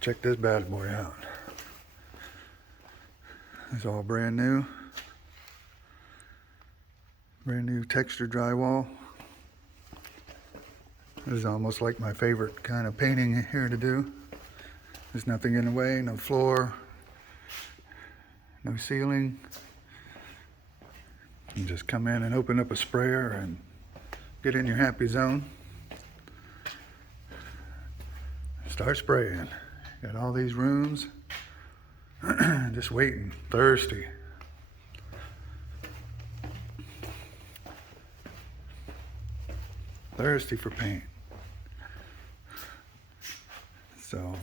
Check this bad boy out. It's all brand new. Brand new textured drywall. This is almost like my favorite kind of painting here to do. There's nothing in the way, no floor, no ceiling. You just come in and open up a sprayer and get in your happy zone. Start spraying. Got all these rooms. Just waiting, thirsty. Thirsty for paint. So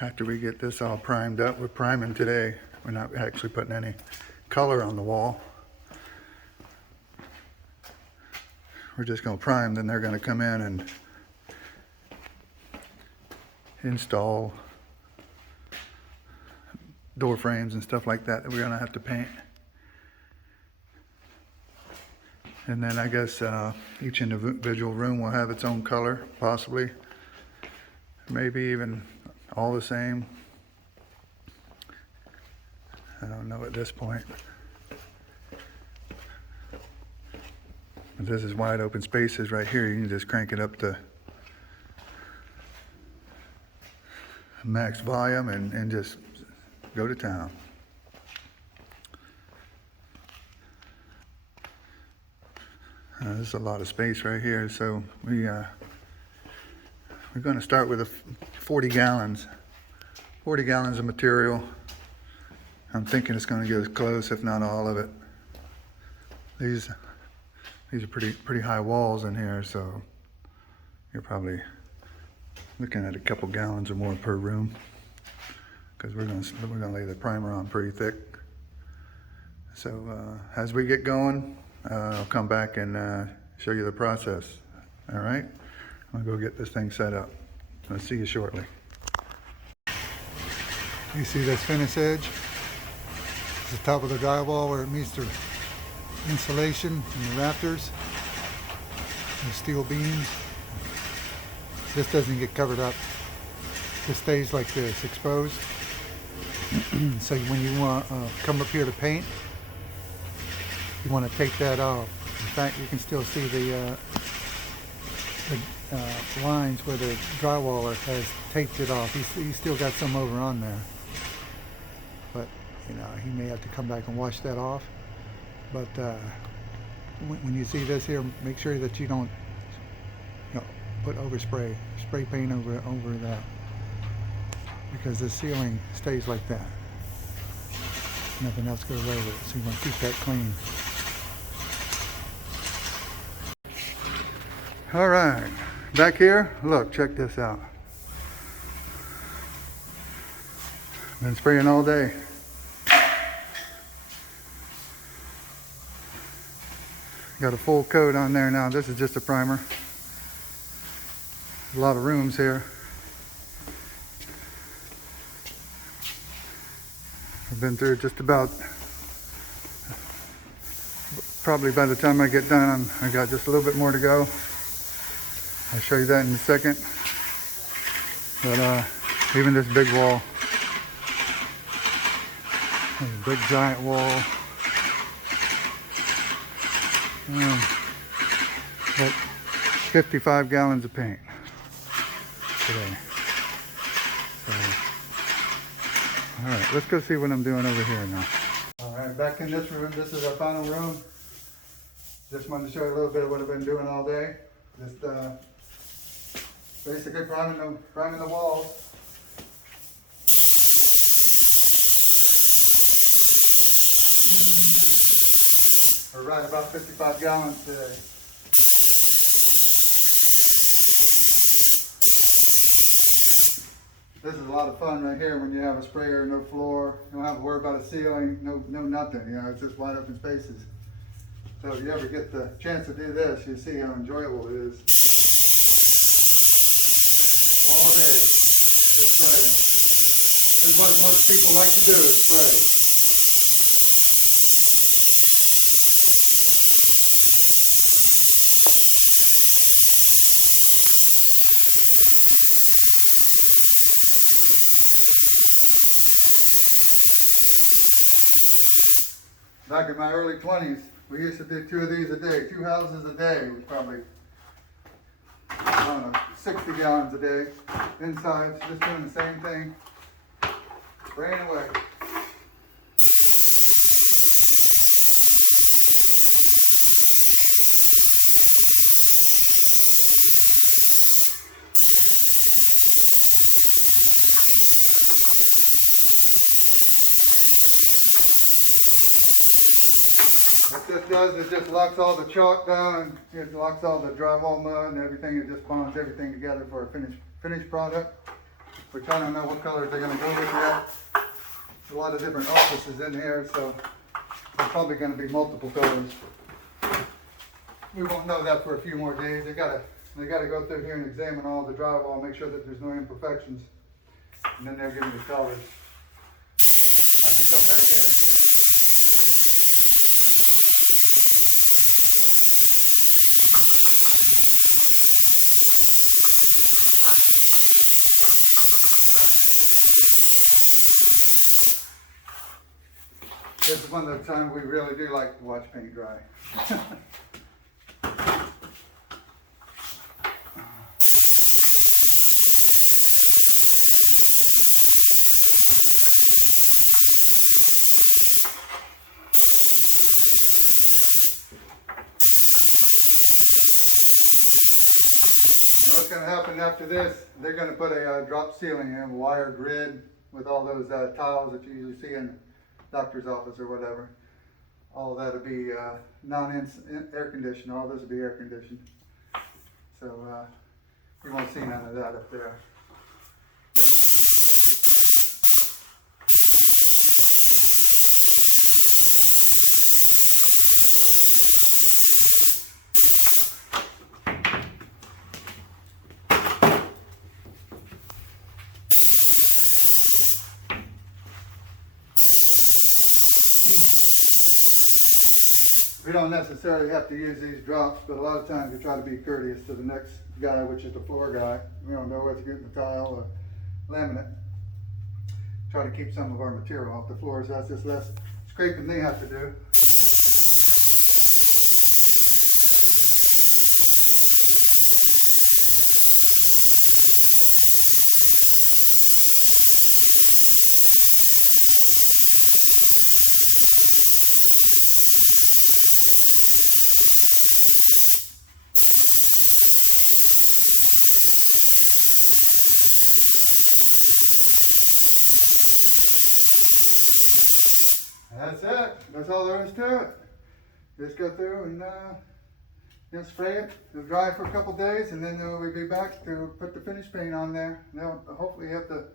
after we get this all primed up, we're priming today. We're not actually putting any color on the wall. We're just going to prime, then they're going to come in and install door frames and stuff like that we're going to have to paint. And then I guess each individual room will have its own color, possibly. Maybe even all the same. I don't know at this point. But this is wide open spaces right here. You can just crank it up to max volume and just go to town. There's a lot of space right here, so we're going to start with 40 gallons. 40 gallons of material. I'm thinking it's going to get as close, if not all of it. These are pretty high walls in here, so you're probably looking at a couple gallons or more per room, because we're going to lay the primer on pretty thick. So as we get going, I'll come back and show you the process. All right, I'm gonna go get this thing set up. I'll see you shortly. You see this finish edge? It's the top of the drywall where it meets the insulation and the rafters, the steel beams. This doesn't get covered up. This stays like this, exposed. So when you want come up here to paint, you want to take that off. In fact, you can still see the lines where the drywaller has taped it off. He's still got some over on there, but you know, he may have to come back and wash that off. But when you see this here, make sure that you don't, you know, put overspray, spray paint over that, because the ceiling stays like that. Nothing else goes over it, so you want to keep that clean. All right, back here, look, check this out. Been spraying all day. Got a full coat on there now. This is just a primer. A lot of rooms here. I've been through just about, probably by the time I get done, I got just a little bit more to go. I'll show you that in a second. But even this big wall, there's a big giant wall. But 55 gallons of paint today. So, all right, let's go see what I'm doing over here now. All right, back in this room. This is our final room. Just wanted to show you a little bit of what I've been doing all day. Just basically priming the walls. We're right about 55 gallons today. This is a lot of fun right here when you have a sprayer, no floor, you don't have to worry about a ceiling, no nothing, you know, it's just wide open spaces. So if you ever get the chance to do this, you see how enjoyable it is. All day, just spraying. This is what most people like to do, is spray. Back in my early 20s, we used to do 2 of these a day. 2 houses a day was probably, I don't know, 60 gallons a day. Inside, just doing the same thing. Spraying away. What this does is just locks all the chalk down, it locks all the drywall mud and everything. It just bonds everything together for a finished product, which I don't know what colors they're going to go with yet. There's a lot of different offices in here, so there's probably going to be multiple colors. We won't know that for a few more days. They gotta go through here and examine all the drywall, make sure that there's no imperfections, and then they'll give me the colors. Let me go back in. This is one of the times we really do like to watch paint dry. And what's going to happen after this, they're going to put a drop ceiling in, a wire grid with all those tiles that you usually see in doctor's office or whatever. All of that will be air conditioned. All those will be air conditioned. So you won't see none of that up there. We don't necessarily have to use these drops, but a lot of times we try to be courteous to the next guy, which is the floor guy. We don't know whether to get the tile or laminate. Try to keep some of our material off the floor, so that's just less scraping they have to do. That's it. That's all there is to it. Just go through and spray it. It'll dry for a couple days, and then we'll be back to put the finish paint on there. Now, hopefully, have the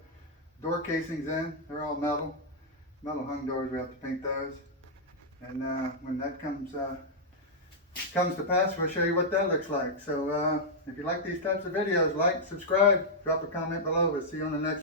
door casings in. They're all metal hung doors. We have to paint those. And when that comes to pass, we'll show you what that looks like. So if you like these types of videos, like, subscribe, drop a comment below. We'll see you on the next.